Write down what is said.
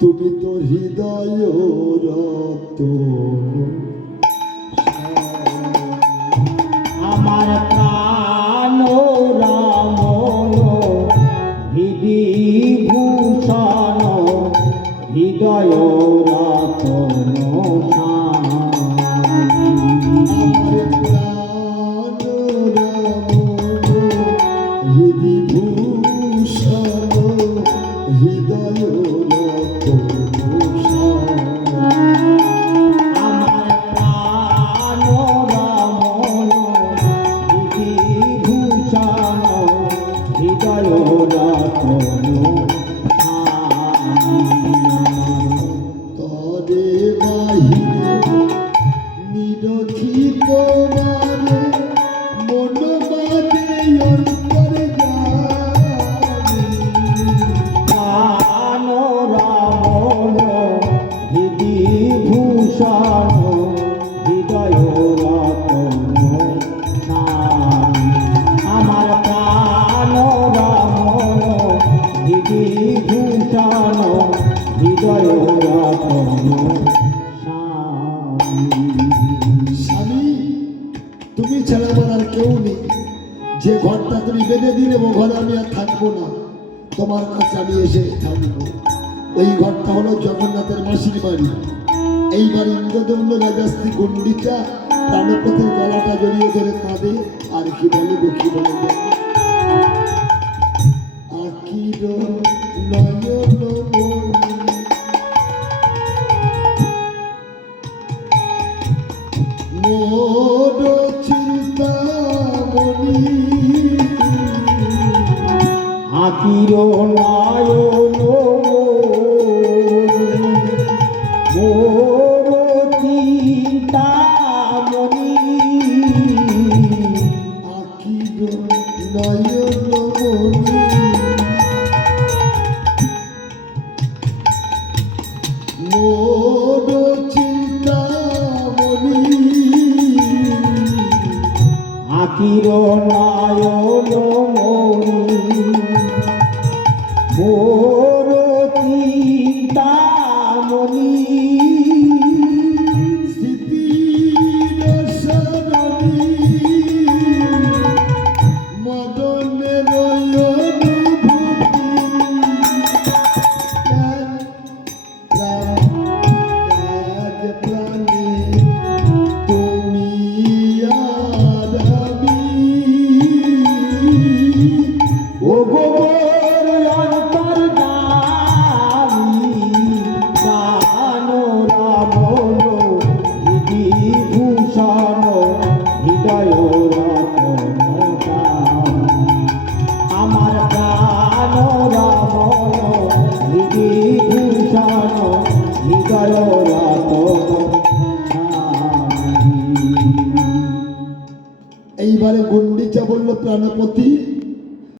তুমি তো হৃদয় রতন, আমার প্রাণ রামন হৃদি ভূষণ হৃদয় রতন হৃদয় আমার প্রাণ রামন হৃদি ভূষণ হৃদয় রতন তরে বাহিরে নিরখিত মানে মন বাদে অন্তরে প্রাণ রামন হৃদি ভূষণ হৃদয় রতন আমার প্রাণ রামন হৃদি ভূষণ হৃদয় রতন স্বামী, তুমি ছাড়া আমার আর কেউ নেই। যে ঘরটা তুমি বেঁধে দিলে ও ঘরে আমি আর থাকবো না, তোমার কাছে আমি এসে থাকবো। ওই ঘরটা হলো জগন্নাথের মাসির বাড়ি। এইবার ইন্দ্রদম্ন রাজাস্ত্রী গণ্ডিটা প্রাণপতির গলাটা জড়িয়ে ধরে কাঁদে আর কি বলে গো, কি বলে আকির নয়ন মোর চিন্তামণি আকির নায়ন মোর চিন্তামণি আকির নয়ন মণি মোর চিন্তামণি আকির নায়ন মোর চিন্তামণি স্মৃতির সরণি মদনের অনুভূতি ত্যাগ প্রাণী তুমি আর আমি ও গোবর অন্তর্যামী প্রাণ রামন হৃদি ভূষণ হৃদয় রতন আমার প্রাণ রামন হৃদি ভূষণ হৃদয় রতন। এইবারে গণ্ডিচা বলল প্রাণপতি